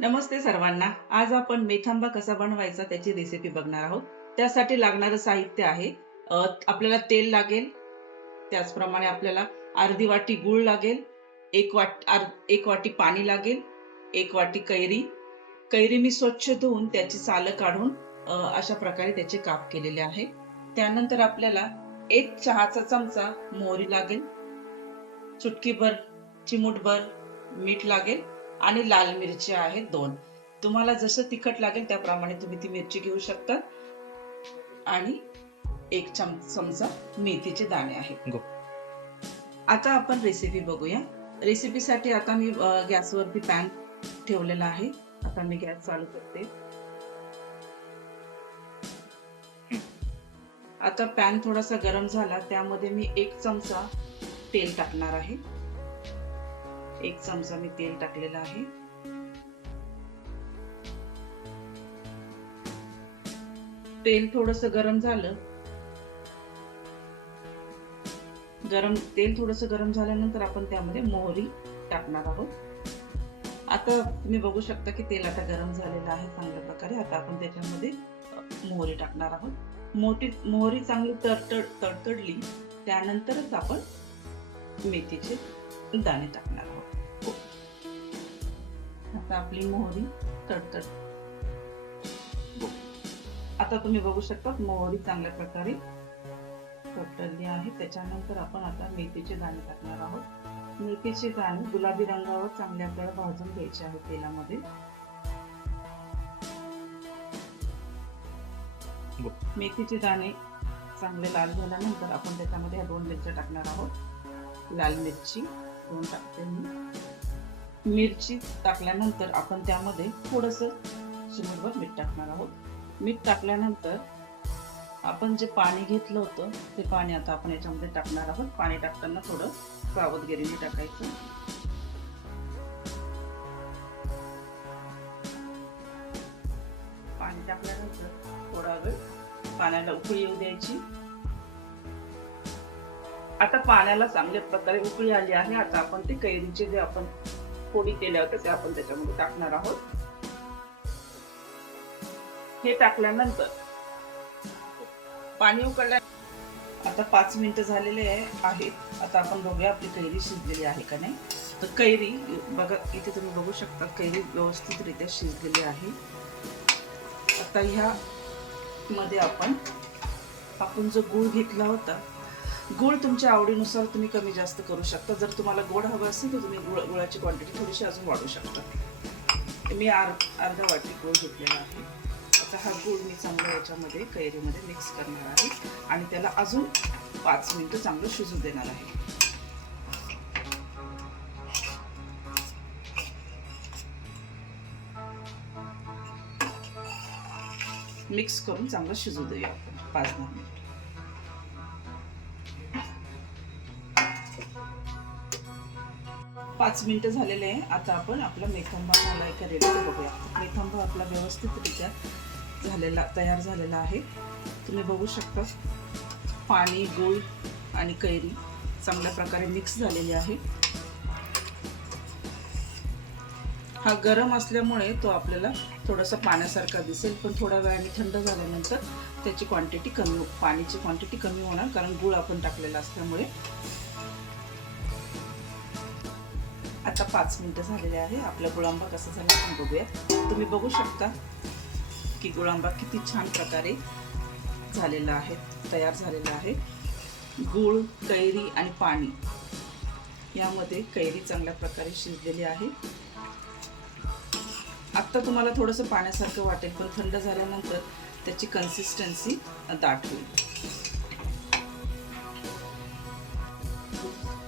नमस्ते सर्वांना. आज आपण मेथांबा कसा बनवायचा त्याची रेसिपी बघणार आहोत. त्यासाठी लागणारं साहित्य आहे आपल्याला तेल लागेल, त्याचप्रमाणे आपल्याला अर्धी वाटी गूळ लागेल, एक वाटी पाणी लागेल, एक वाटी कैरी. कैरी मी स्वच्छ धुवून त्याची सालं काढून अशा प्रकारे त्याचे काप केलेले आहे. त्यानंतर आपल्याला एक चहाचा चमचा मोहरी लागेल, चुटकीभर चिमूटभर मीठ लागेल आणि लाल मिरची आहेत 2. तुम्हाला जसं तिखट लागेल त्याप्रमाणे तुम्ही ती मिरची घेऊ शकता. आणि एक चमचा मेथीचे दाणे आहेत. आता आपण रेसिपी बघूया. रेसिपीसाठी आता मी गॅसवरती पॅन ठेवलेला आहे. आता मी गॅस चालू करते. आता पॅन थोडासा गरम झाला, त्यामध्ये मी 1 चमचा तेल टाकणार आहे. 1 चमचा मी तेल टाकलेलं आहे. तेल थोडस गरम झालं. तेल थोडस गरम झाल्यानंतर आपण त्यामध्ये मोहरी टाकणार आहोत. आता तुम्ही बघू शकता की तेल आता गरम झालेलं आहे चांगल्या प्रकारे. आता आपण त्याच्यामध्ये मोहरी टाकणार आहोत. मोहरी चांगली तडतडली त्यानंतरच आपण मेथीचे दाणे टाकणार आहोत. आता आपली मोहरी तडतड. आता तुम्ही बघू शकता मोहरी चांगल्या प्रकारे तडतडली आहे. त्याच्यानंतर आपण आता मेथीचे दाणे टाकणार आहोत. मेथीचे दाणे गुलाबी रंगावर चांगल्या आपल्याला भाजून घ्यायचे आहेत तेलामध्ये. मेथीचे दाणे चांगले लाल झाल्यानंतर आपण त्याच्यामध्ये 2 मिरच्या टाकणार आहोत. लाल मिरची 2 टाकते मी. मिरची टाकल्यानंतर आपण त्यामध्ये थोडस चिमूटभर मीठ टाकणार आहोत. मीठ टाकल्यानंतर आपण जे पाणी घेतलं होतं ते पाणी आता आपण याच्यामध्ये टाकणार आहोत. पाणी टाकताना थोडं सावधगिरीने टाकायचं. पाणी टाकल्यानंतर थोडा वेळ पाण्याला उकळी येऊ द्यायची. आता पाण्याला चांगल्या प्रकारे उकळी आली आहे. आता आपण ते कैरीचे जे आपण फोडी केल्या होत्या ते आपण त्याच्यामध्ये टाकणार आहोत. हे टाकल्यानंतर पाणी उकळल्या. आता 5 मिनिटं झालेले आहेत. आता आपण बघूया आपली कैरी शिजलेली आहे का नाही. तर कैरी बघा, इथे तुम्ही बघू शकता कैरी व्यवस्थितरित्या शिजलेली आहे. आता ह्या मध्ये आपण जो गूळ घेतला होता, गूळ तुमच्या आवडीनुसार तुम्ही कमी जास्त करू शकता. जर तुम्हाला गोड हवं असेल तर तुम्ही गुळाची क्वांटिटी थोडीशी अजून वाढवू शकता. मी अर्धा वाटी गूळ घेतलेला आहे. आता हा गूळ मी चांगला याच्यामध्ये कैरीमध्ये मिक्स करणार आहे आणि त्याला अजून 5 मिनिटं चांगलं शिजू देणार आहे. मिक्स करून चांगलं शिजू देऊया आपण 5-10 मिनिट. पाच मिनिटं झालेले आहे. आता आपण आपला मेथांबा झालाय का रेडी ते बघूया. मेथांबा आपला व्यवस्थितरित्या तयार झालेला आहे. तुम्ही बघू शकता पाणी, गूळ आणि कैरी चांगल्या प्रकारे मिक्स झालेली आहे. हा गरम असल्यामुळे तो आपल्याला थोडासा पाण्यासारखा दिसेल, पण थोड्या वेळाने थंड झाल्यानंतर त्याची क्वांटिटी कमी, पाण्याची क्वांटिटी कमी होणार, कारण गूळ आपण टाकलेला असल्यामुळे. आता 5 मिनिटं झालेले आहे. आपला गुळांबा कसा झाला आपण बघूया. तुम्ही बघू शकता की गुळांबा किती छान प्रकारे झालेला आहे, तयार झालेला आहे. गूळ, कैरी आणि पाणी यामध्ये कैरी चांगल्या प्रकारे शिजलेली आहे. आता तुम्हाला थोडंसं पाण्यासारखं वाटेल, पण थंड झाल्यानंतर त्याची कन्सिस्टन्सी दाट होईल.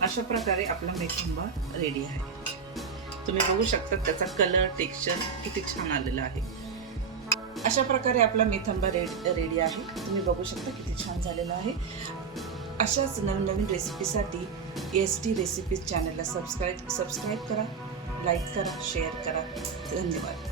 अशा प्रकारे आपला मेथांबा रेडी आहे. तुम्ही बघू शकता त्याचा कलर, टेक्स्चर किती छान आलेला आहे. अशा प्रकारे आपला मेथांबा रेडी आहे. तुम्ही बघू शकता किती छान झालेला आहे. अशाच नवीन रेसिपीसाठी ST रेसिपीज चॅनलला सबस्क्राईब करा, लाईक करा, शेअर करा. धन्यवाद.